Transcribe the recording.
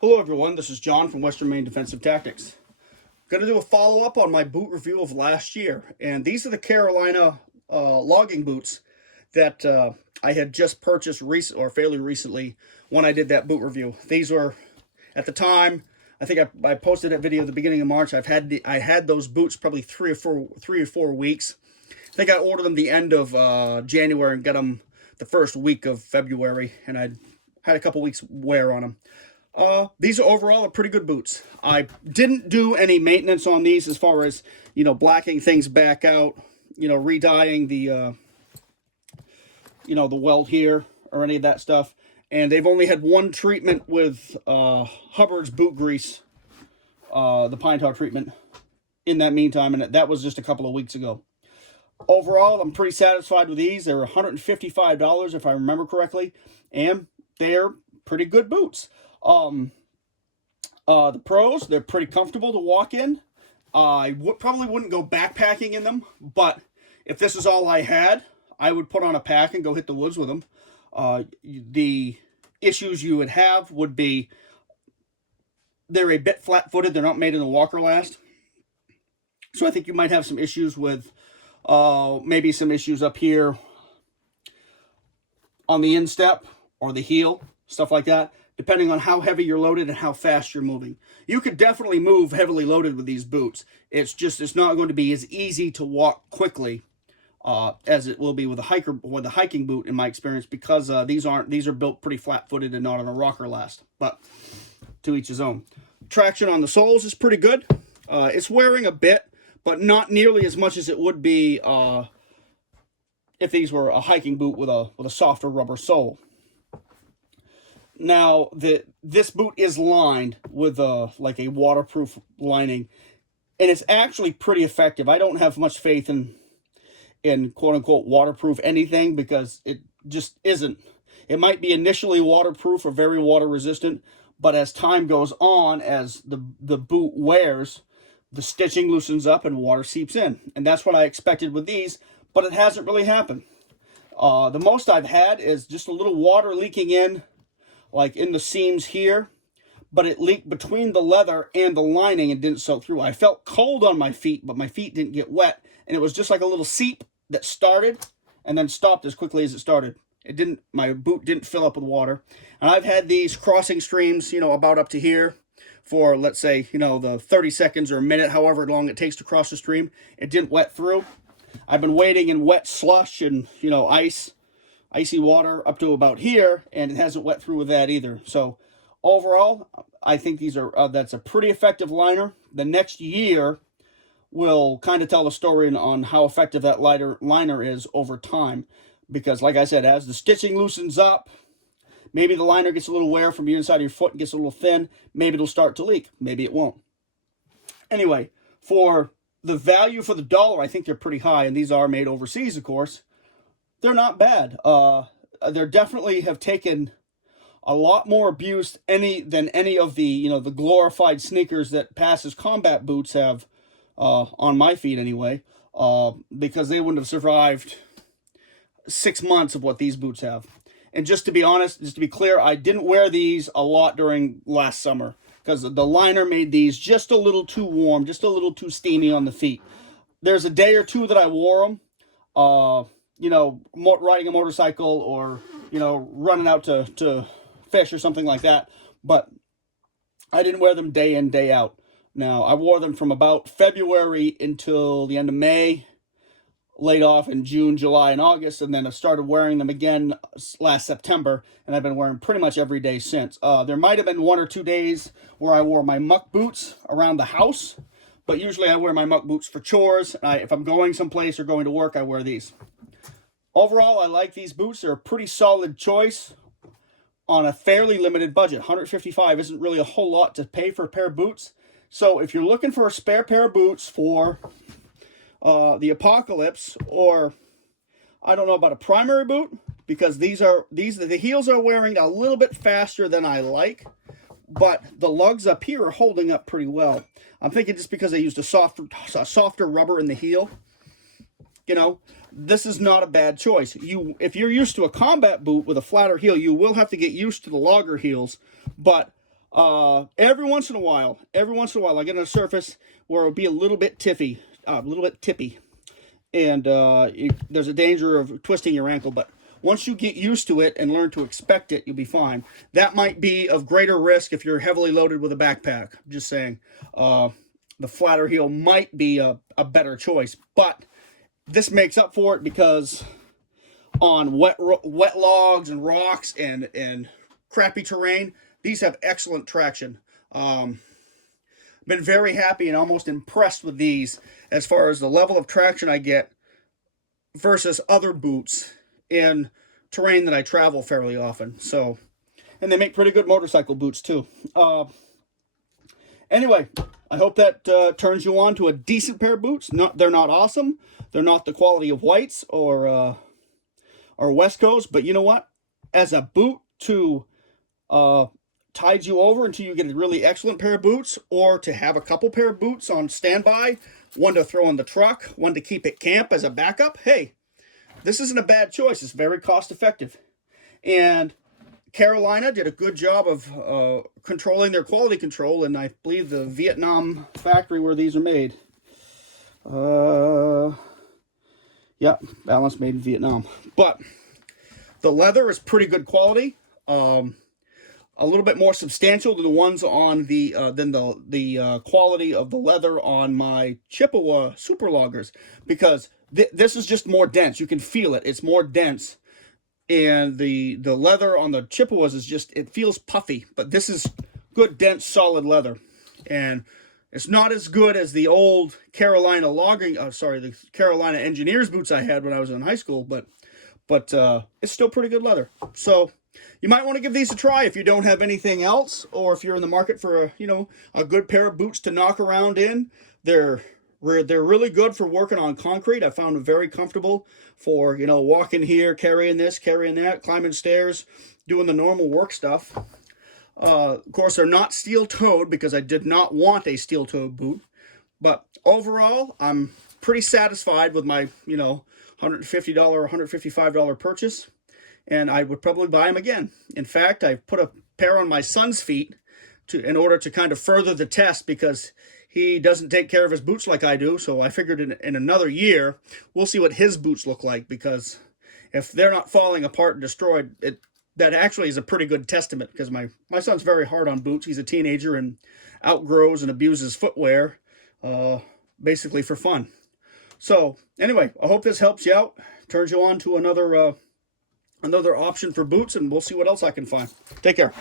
Hello everyone, this is John from Western Maine Defensive Tactics. Going to do a follow-up on my boot review of last year, and these are the Carolina logging boots that I had just purchased fairly recently when I did that boot review. These were, at the time, I think I posted that video at the beginning of March. I had those boots probably three or four weeks. I think I ordered them the end of January and got them the first week of February, and I had a couple weeks wear on them. These are overall pretty good boots. I didn't do any maintenance on these as far as, blacking things back out, re-dyeing the, the weld here or any of that stuff. And they've only had one treatment with Hubbard's boot grease, the pine tar treatment in that meantime, and that was just a couple of weeks ago. Overall, I'm pretty satisfied with these. They're $155 if I remember correctly, and they're pretty good boots. The pros, they're pretty comfortable to walk in. I probably wouldn't go backpacking in them, but if this is all I had, I would put on a pack and go hit the woods with them. The issues you would have would be they're a bit flat-footed. They're not made in a walker last. So I think you might have some issues with maybe some issues up here on the instep or the heel, stuff like that, depending on how heavy you're loaded and how fast you're moving. You could definitely move heavily loaded with these boots. It's not going to be as easy to walk quickly as it will be with a hiking boot, in my experience, because these are built pretty flat-footed and not on a rocker last. But to each his own. Traction on the soles is pretty good. It's wearing a bit, but not nearly as much as it would be if these were a hiking boot with a softer rubber sole. Now, this boot is lined with like a waterproof lining, and it's actually pretty effective. I don't have much faith in quote-unquote waterproof anything, because it just isn't. It might be initially waterproof or very water-resistant, but as time goes on, as the boot wears, the stitching loosens up and water seeps in. And that's what I expected with these, but it hasn't really happened. The most I've had is just a little water leaking in, like in the seams here, but it leaked between the leather and the lining and didn't soak through. I felt cold on my feet, but my feet didn't get wet, and it was just like a little seep that started and then stopped as quickly as it started. My boot didn't fill up with water. And I've had these crossing streams, about up to here for, let's say, the 30 seconds or a minute, however long it takes to cross the stream. It didn't wet through. I've been wading in wet slush and, icy water up to about here, and it hasn't wet through with that either. So overall, I think that's a pretty effective liner. The next year will kind of tell the story on how effective that liner is over time, because like I said, as the stitching loosens up, maybe the liner gets a little wear from the inside of your foot and gets a little thin. Maybe it'll start to leak. Maybe it won't. Anyway, for the value for the dollar, I think they're pretty high, and these are made overseas, of course. They're not bad. They definitely have taken a lot more abuse than any of the the glorified sneakers that pass as combat boots have on my feet anyway, because they wouldn't have survived 6 months of what these boots have. And just to be honest, just to be clear, I didn't wear these a lot during last summer, because the liner made these just a little too warm, just a little too steamy on the feet. There's a day or two that I wore them, riding a motorcycle or, running out to fish or something like that. But I didn't wear them day in, day out. Now, I wore them from about February until the end of May, laid off in June, July, and August, and then I started wearing them again last September, and I've been wearing pretty much every day since. There might have been 1 or 2 days where I wore my muck boots around the house, but usually I wear my muck boots for chores. If I'm going someplace or going to work, I wear these. Overall, I like these boots. They're a pretty solid choice on a fairly limited budget. $155 isn't really a whole lot to pay for a pair of boots. So if you're looking for a spare pair of boots for the apocalypse, or I don't know about a primary boot, because the heels are wearing a little bit faster than I like, but the lugs up here are holding up pretty well. I'm thinking just because I used a softer rubber in the heel. This is not a bad choice. If you're used to a combat boot with a flatter heel, you will have to get used to the logger heels, but Every once in a while, I get on a surface where it'll be a little bit tippy, and there's a danger of twisting your ankle. But once you get used to it and learn to expect it, you'll be fine. That might be of greater risk if you're heavily loaded with a backpack. Just saying, the flatter heel might be a better choice, but this makes up for it because on wet logs and rocks and crappy terrain, these have excellent traction. Been very happy and almost impressed with these as far as the level of traction I get versus other boots in terrain that I travel fairly often. So, and they make pretty good motorcycle boots too. Anyway, I hope that turns you on to a decent pair of boots. They're not awesome. They're not the quality of Whites or West Coast, but you know what? As a boot to tide you over until you get a really excellent pair of boots, or to have a couple pair of boots on standby, one to throw in the truck, one to keep at camp as a backup, hey, this isn't a bad choice. It's very cost effective. And Carolina did a good job of controlling their quality control, and I believe the Vietnam factory where these are made. Yeah, Balance made in Vietnam. But the leather is pretty good quality. A little bit more substantial than the ones on the quality of the leather on my Chippewa Super Loggers, because this is just more dense. You can feel it. It's more dense. And the leather on the Chippewas is just, it feels puffy, but this is good, dense, solid leather. And it's not as good as the old Carolina the Carolina Engineers boots I had when I was in high school, but it's still pretty good leather. So you might want to give these a try if you don't have anything else, or if you're in the market for a good pair of boots to knock around in. They're really good for working on concrete. I found them very comfortable for, walking here, carrying this, carrying that, climbing stairs, doing the normal work stuff. Of course, they're not steel-toed because I did not want a steel-toed boot. But overall, I'm pretty satisfied with my, $150, $155 purchase. And I would probably buy them again. In fact, I put a pair on my son's feet in order to kind of further the test, because he doesn't take care of his boots like I do. So I figured in another year, we'll see what his boots look like, because if they're not falling apart and destroyed, that actually is a pretty good testament, because my son's very hard on boots. He's a teenager and outgrows and abuses footwear, basically for fun. So anyway, I hope this helps you out, turns you on to another option for boots, and we'll see what else I can find. Take care.